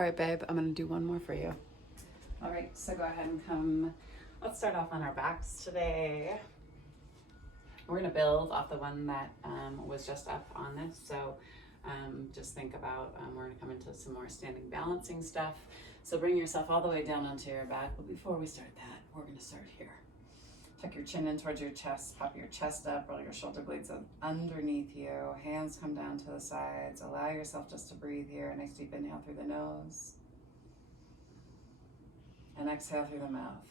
All right, babe, I'm gonna do one more for you. All right, so go ahead and come. Let's start off on our backs today. We're gonna build off the one that was just up on this. So just think about, we're gonna come into some more standing balancing stuff. So bring yourself all the way down onto your back. But before we start that, we're gonna start here. Tuck your chin in towards your chest, pop your chest up, roll your shoulder blades up underneath you. Hands come down to the sides. Allow yourself just to breathe here. Nice deep inhale through the nose. And exhale through the mouth.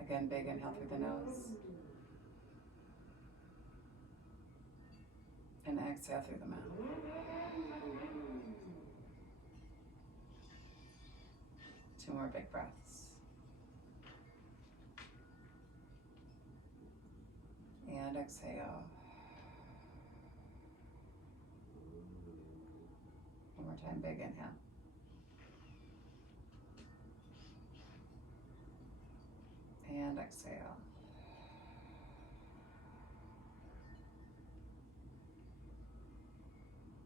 Again, big inhale through the nose. And exhale through the mouth. Two more big breaths. And exhale. One more time, big inhale. And exhale.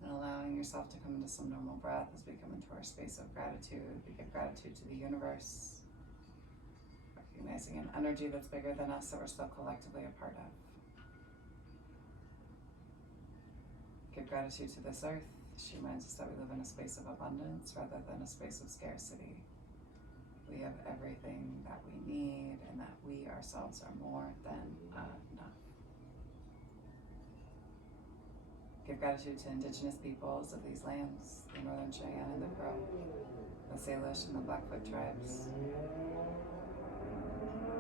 And allowing yourself to come into some normal breath as we come into our space of gratitude. We give gratitude to the universe, recognizing an energy that's bigger than us that we're still collectively a part of. Give gratitude to this earth. She reminds us that we live in a space of abundance rather than a space of scarcity. We have everything that we need and that we ourselves are more than enough. Give gratitude to indigenous peoples of these lands, the Northern Cheyenne and the Crow, the Salish and the Blackfoot tribes.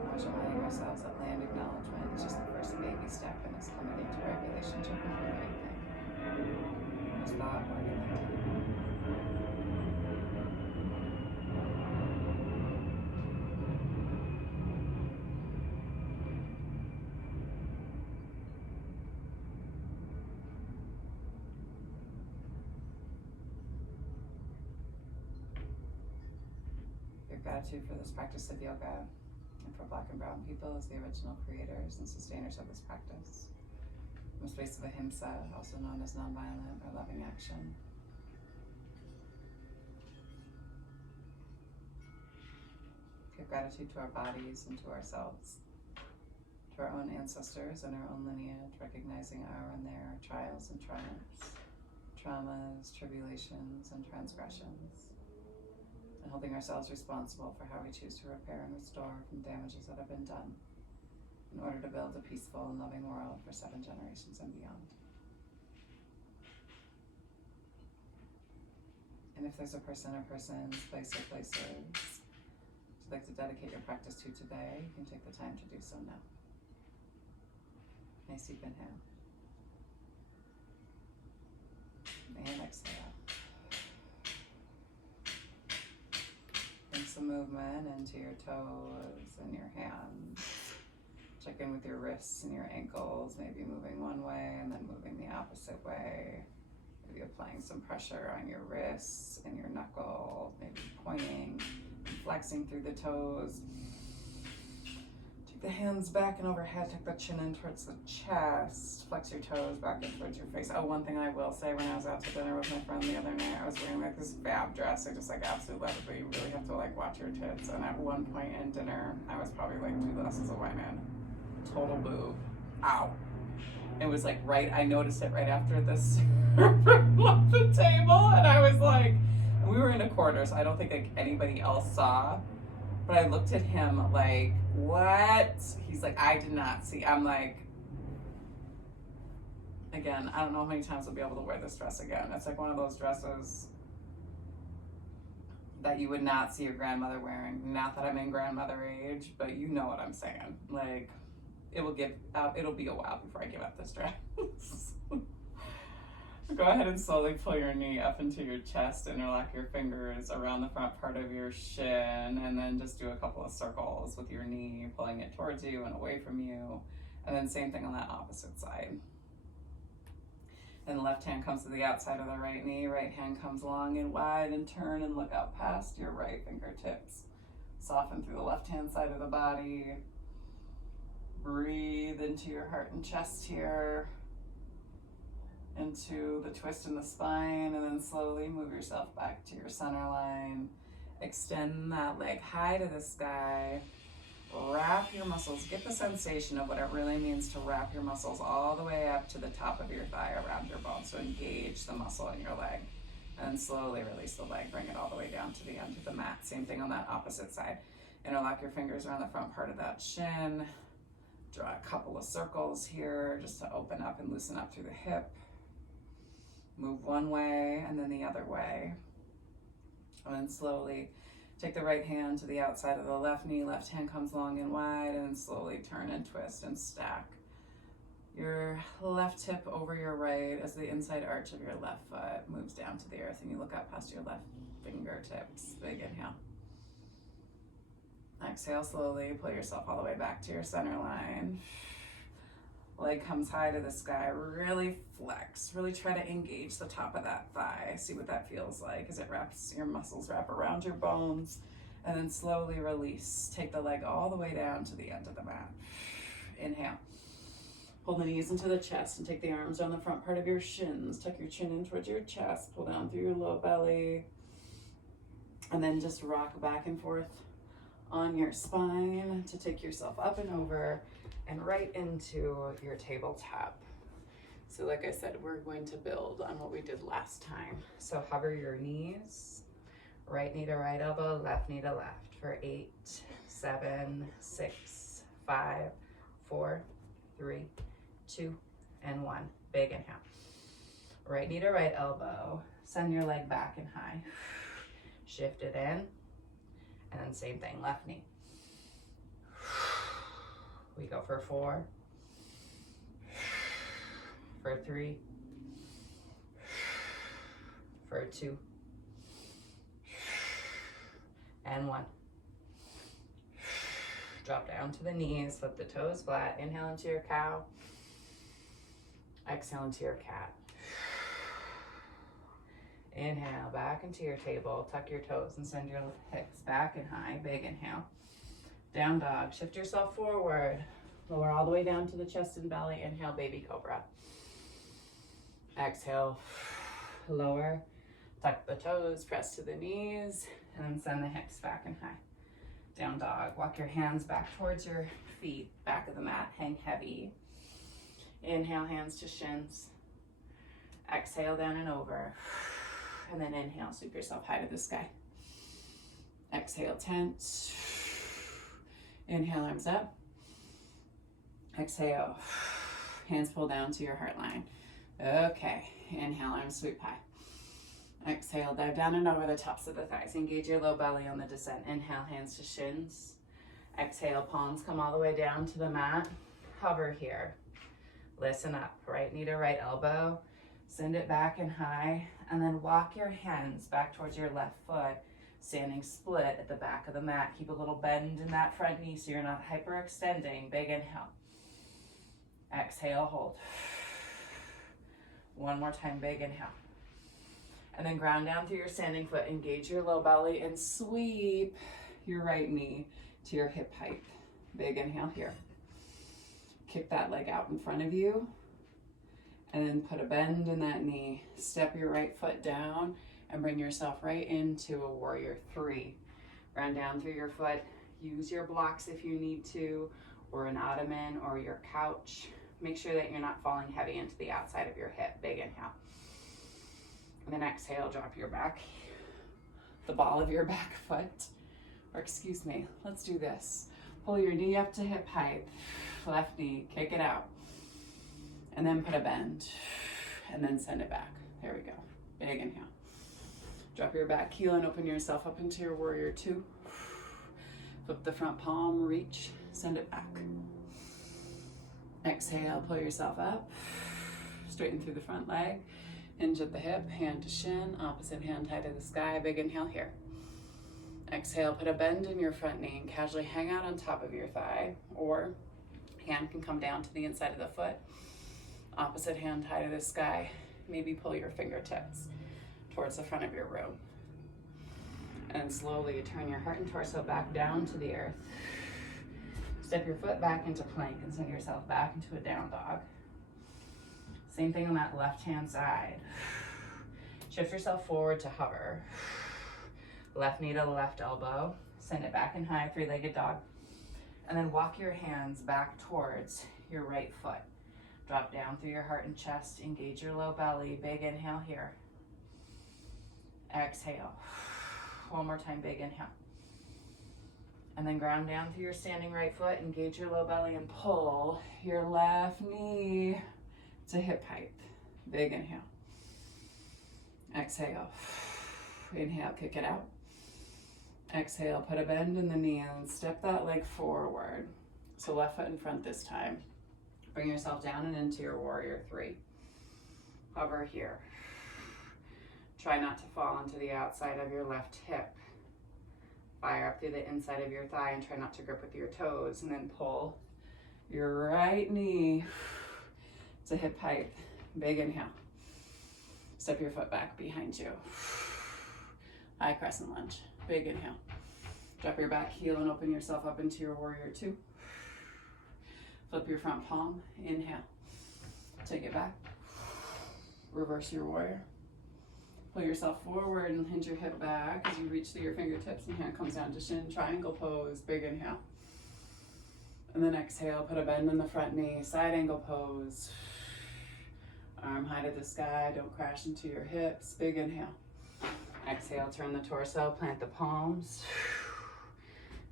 Always reminding ourselves that land acknowledgement is just the first baby step in us coming into our relationship with the right thing. Just thought, word, and intent. Gratitude for this practice of yoga and for Black and Brown people as the original creators and sustainers of this practice. From a space of ahimsa, also known as nonviolent or loving action. Give gratitude to our bodies and to ourselves, to our own ancestors and our own lineage, recognizing our and their trials and triumphs, traumas, tribulations, and transgressions. And holding ourselves responsible for how we choose to repair and restore from damages that have been done in order to build a peaceful and loving world for 7 generations and beyond. And if there's a person or persons, place or places you'd like to dedicate your practice to today, you can take the time to do so now. Nice deep inhale. And exhale. Bring some movement into your toes and your hands. Check in with your wrists and your ankles, maybe moving one way and then moving the opposite way. Maybe applying some pressure on your wrists and your knuckles, maybe pointing, flexing through the toes. Take the hands back and overhead, take the chin in towards the chest, flex your toes back in towards your face. Oh, one thing I will say, when I was out to dinner with my friend the other night, I was wearing like this fab dress. I just like absolutely love it, but you really have to like watch your tits. And at one point in dinner, I was probably like 2 glasses of wine in. Total boob. Ow. It was like I noticed it right after this left the table, and I was like, we were in a corner, so I don't think like anybody else saw. But I looked at him like, what? He's like, I did not see. I'm like, again, I don't know how many times I'll be able to wear this dress again. It's like one of those dresses that you would not see your grandmother wearing. Not that I'm in grandmother age, but you know what I'm saying. Like, it'll be a while before I give up this dress. Go ahead and slowly pull your knee up into your chest, interlock your fingers around the front part of your shin, and then just do a couple of circles with your knee, pulling it towards you and away from you. And then same thing on that opposite side. And the left hand comes to the outside of the right knee, right hand comes long and wide, and turn and look out past your right fingertips. Soften through the left hand side of the body. Breathe into your heart and chest here. into the twist in the spine, and then slowly move yourself back to your center line. Extend that leg high to the sky. Wrap your muscles. Get the sensation of what it really means to wrap your muscles all the way up to the top of your thigh around your bone. So engage the muscle in your leg. And slowly release the leg. Bring it all the way down to the end of the mat. Same thing on that opposite side. Interlock your fingers around the front part of that shin. Draw a couple of circles here just to open up and loosen up through the hip. Move one way and then the other way. And then slowly take the right hand to the outside of the left knee. Left hand comes long and wide, and then slowly turn and twist and stack your left hip over your right as the inside arch of your left foot moves down to the earth and you look up past your left fingertips. Big inhale. Exhale slowly, pull yourself all the way back to your center line. Leg comes high to the sky, really flex, really try to engage the top of that thigh. See what that feels like as it wraps, your muscles wrap around your bones, and then slowly release. Take the leg all the way down to the end of the mat. Inhale. Pull the knees into the chest and take the arms on the front part of your shins. Tuck your chin in towards your chest, pull down through your low belly, and then just rock back and forth on your spine to take yourself up and over and right into your tabletop. So like I said, we're going to build on what we did last time. So hover your knees, right knee to right elbow, left knee to left for 8, 7, 6, 5, 4, 3, 2, and 1. Big inhale. Right knee to right elbow, send your leg back and high. Shift it in, and then same thing, left knee. We go for 4, for 3, for 2, and 1. Drop down to the knees, flip the toes flat. Inhale into your cow. Exhale into your cat. Inhale, back into your table. Tuck your toes and send your hips back and high. Big inhale. Down dog. Shift yourself forward. Lower all the way down to the chest and belly. Inhale, baby cobra. Exhale, lower. Tuck the toes, press to the knees, and then send the hips back and high. Down dog. Walk your hands back towards your feet. Back of the mat. Hang heavy. Inhale, hands to shins. Exhale, down and over. And then inhale, sweep yourself high to the sky. Exhale, tense. Inhale, arms up. Exhale, hands pull down to your heart line. Okay, inhale, arms sweep high. Exhale, dive down and over the tops of the thighs. Engage your low belly on the descent. Inhale, hands to shins. Exhale, palms come all the way down to the mat. Hover here. Listen up, right knee to right elbow. Send it back and high, and then walk your hands back towards your left foot, standing split at the back of the mat. Keep a little bend in that front knee so you're not hyperextending. Big inhale. Exhale, hold. One more time, big inhale. And then ground down through your standing foot. Engage your low belly and sweep your right knee to your hip height. Big inhale here. Kick that leg out in front of you. And then put a bend in that knee. Step your right foot down and bring yourself right into a warrior 3. Round down through your foot. Use your blocks if you need to, or an ottoman or your couch. Make sure that you're not falling heavy into the outside of your hip. Big inhale. And then exhale, drop your back, the ball of your back foot. Or excuse me, let's do this. Pull your knee up to hip height. Left knee, kick it out. And then put a bend, and then send it back. There we go. Big inhale. Drop your back heel and open yourself up into your warrior 2. Flip the front palm, reach, send it back. Exhale, pull yourself up. Straighten through the front leg. Hinge at the hip, hand to shin, opposite hand high to the sky. Big inhale here. Exhale, put a bend in your front knee and casually hang out on top of your thigh, or hand can come down to the inside of the foot. Opposite hand high to the sky. Maybe pull your fingertips towards the front of your room. And slowly turn your heart and torso back down to the earth. Step your foot back into plank and send yourself back into a down dog. Same thing on that left-hand side. Shift yourself forward to hover. Left knee to the left elbow. Send it back and high, three-legged dog. And then walk your hands back towards your right foot. Drop down through your heart and chest. Engage your low belly. Big inhale here. Exhale. One more time, big inhale. And then ground down through your standing right foot. Engage your low belly and pull your left knee to hip height. Big inhale. Exhale. Inhale, kick it out. Exhale, put a bend in the knee and step that leg forward. So left foot in front this time. Bring yourself down and into your warrior three. Hover here. Try not to fall into the outside of your left hip. Fire up through the inside of your thigh and try not to grip with your toes. And then pull your right knee to hip height. Big inhale. Step your foot back behind you. High crescent lunge. Big inhale. Drop your back heel and open yourself up into your warrior two. Flip your front palm. Inhale. Take it back. Reverse your warrior. Pull yourself forward and hinge your hip back as you reach through your fingertips and hand comes down to shin. Triangle pose. Big inhale. And then exhale. Put a bend in the front knee. Side angle pose. Arm high to the sky. Don't crash into your hips. Big inhale. Exhale, turn the torso, plant the palms.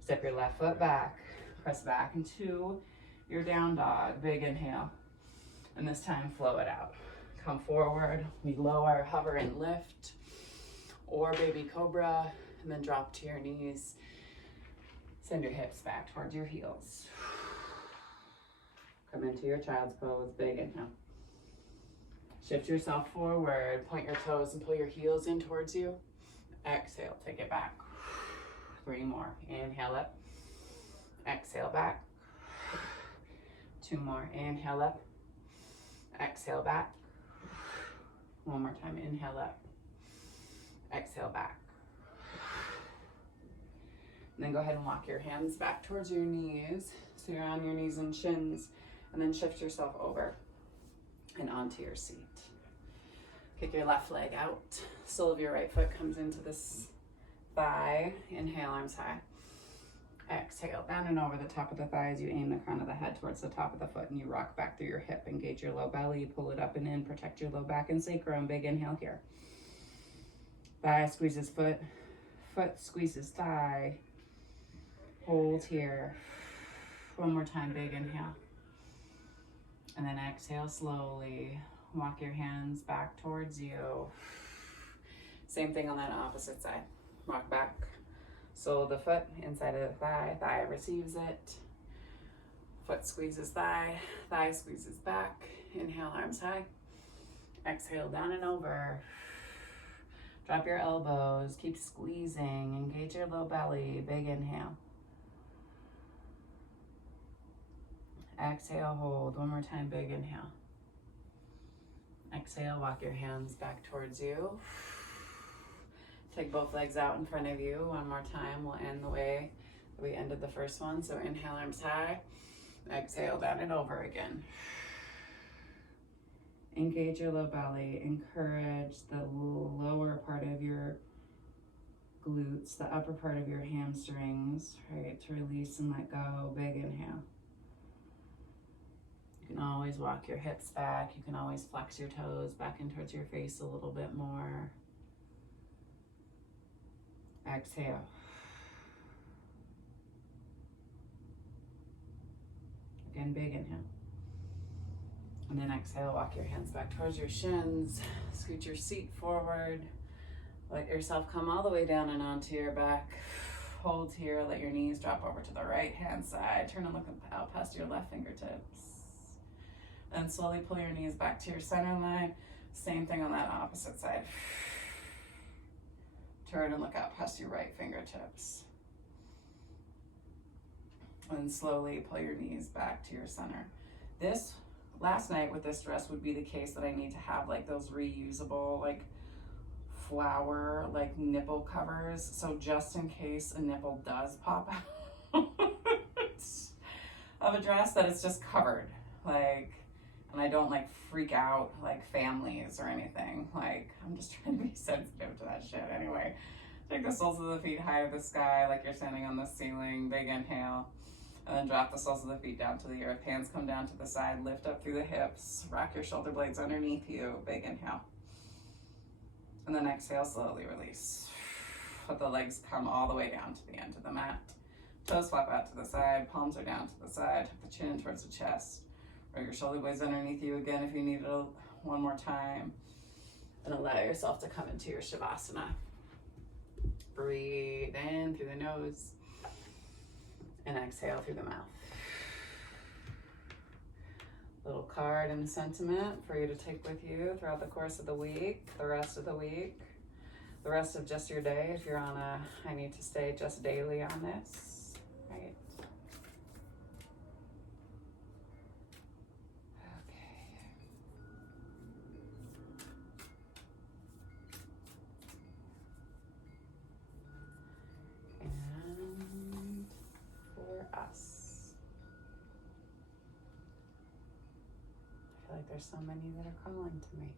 Step your left foot back. Press back into your down dog. Big inhale. And this time, flow it out. Come forward. We lower, hover, and lift. Or baby cobra. And then drop to your knees. Send your hips back towards your heels. Come into your child's pose. Big inhale. Shift yourself forward, point your toes and pull your heels in towards you. Exhale, take it back. 3 more. Inhale up. Exhale back. 2 more. Inhale up. Exhale back. 1 more time. Inhale up. Exhale back. And then go ahead and walk your hands back towards your knees. So you're on your knees and shins. And then shift yourself over and onto your seat. Kick your left leg out. Sole of your right foot comes into this thigh. Inhale, arms high. Exhale, down and over the top of the thighs. You aim the crown of the head towards the top of the foot and you rock back through your hip. Engage your low belly, pull it up and in. Protect your low back and sacrum. Big inhale here. Thigh squeezes foot. Foot squeezes thigh. Hold here. 1 more time, big inhale. And then exhale slowly. Walk your hands back towards you. Same thing on that opposite side. Walk back. Sole of the foot, inside of the thigh. Thigh receives it. Foot squeezes thigh. Thigh squeezes back. Inhale, arms high. Exhale, down and over. Drop your elbows. Keep squeezing. Engage your low belly. Big inhale. Exhale, hold. 1 more time, big inhale. Exhale, walk your hands back towards you. Take both legs out in front of you. 1 more time, we'll end the way we ended the first one. So inhale, arms high. Exhale, down and over again. Engage your low belly. Encourage the lower part of your glutes, the upper part of your hamstrings, right? To release and let go. Big inhale. You can always walk your hips back. You can always flex your toes back in towards your face a little bit more. Exhale. Again, big inhale. And then exhale, walk your hands back towards your shins. Scoot your seat forward. Let yourself come all the way down and onto your back. Hold here, let your knees drop over to the right hand side. Turn and look out past your left fingertips. Then slowly pull your knees back to your center line. Same thing on that opposite side. Turn and look out past your right fingertips. And slowly pull your knees back to your center. This, last night with this dress would be the case that I need to have like those reusable, like flower, like nipple covers. So just in case a nipple does pop out of a dress, that it's just covered. Like, And I don't like freak out like families or anything. Like, I'm just trying to be sensitive to that shit anyway. Take the soles of the feet high to the sky like you're standing on the ceiling. Big inhale. And then drop the soles of the feet down to the earth. Hands come down to the side. Lift up through the hips. Rock your shoulder blades underneath you. Big inhale. And then exhale, slowly release. Let the legs come all the way down to the end of the mat. Toes flap out to the side. Palms are down to the side. Tuck the chin towards the chest. Roll your shoulder blades underneath you again if you need it one more time. And allow yourself to come into your Shavasana. Breathe in through the nose and exhale through the mouth. Little card and sentiment for you to take with you throughout the course of the week, the rest of the week, the rest of just your day. If you're on a, I need to stay just daily on this, right? Us. I feel like there's so many that are calling to me.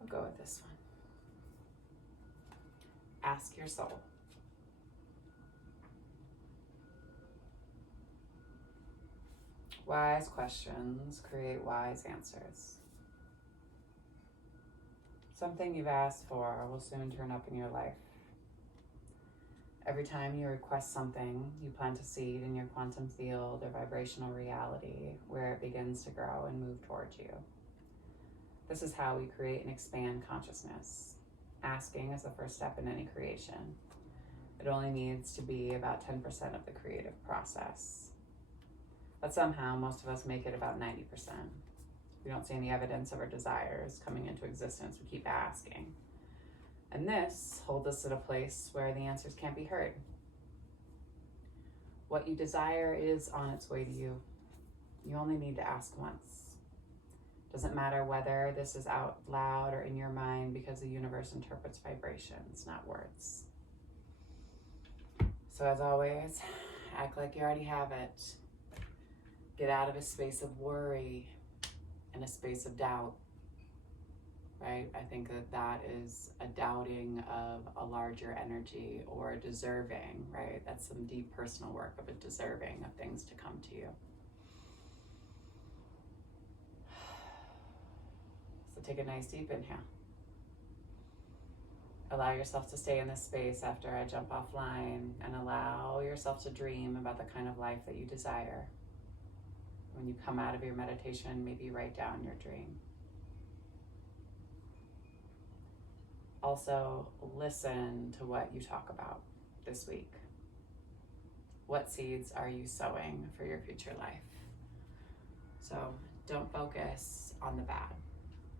I'll go with this one. Ask your soul. Wise questions create wise answers. Something you've asked for will soon turn up in your life. Every time you request something, you plant a seed in your quantum field or vibrational reality where it begins to grow and move towards you. This is how we create and expand consciousness. Asking is the first step in any creation. It only needs to be about 10% of the creative process. But somehow, most of us make it about 90%. We don't see any evidence of our desires coming into existence. We keep asking. And this holds us at a place where the answers can't be heard. What you desire is on its way to you. You only need to ask once. Doesn't matter whether this is out loud or in your mind, because the universe interprets vibrations, not words. So as always, act like you already have it. Get out of a space of worry and a space of doubt. Right? I think that is a doubting of a larger energy or a deserving, right? That's some deep personal work of a deserving of things to come to you. So take a nice deep inhale. Allow yourself to stay in this space after I jump offline, and allow yourself to dream about the kind of life that you desire. When you come out of your meditation, maybe write down your dream. Also, listen to what you talk about this week. What seeds are you sowing for your future life? So don't focus on the bad.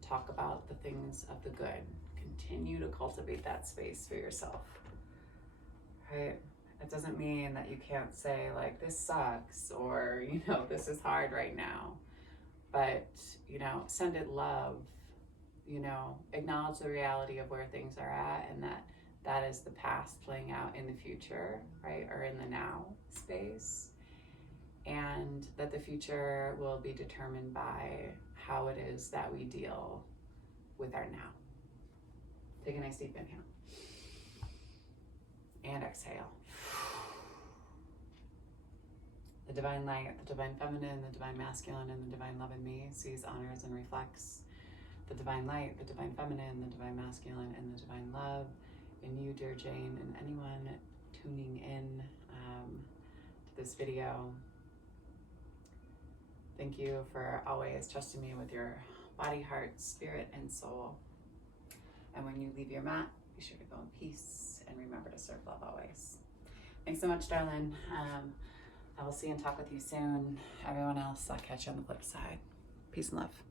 Talk about the things of the good. Continue to cultivate that space for yourself. Right? It doesn't mean that you can't say like, this sucks, or, this is hard right now. But, send it love. Acknowledge the reality of where things are at, and that is the past playing out in the future, right? Or in the now space. And that the future will be determined by how it is that we deal with our now. Take a nice deep inhale. And exhale. The divine light, the divine feminine, the divine masculine, and the divine love in me sees, honors, and reflects the divine light, the divine feminine, the divine masculine, and the divine love in you, dear Jane, and anyone tuning in to this video. Thank you for always trusting me with your body, heart, spirit, and soul. And when you leave your mat, be sure to go in peace and remember to serve love always. Thanks so much, darling. I will see and talk with you soon. Everyone else, I'll catch you on the flip side. Peace and love.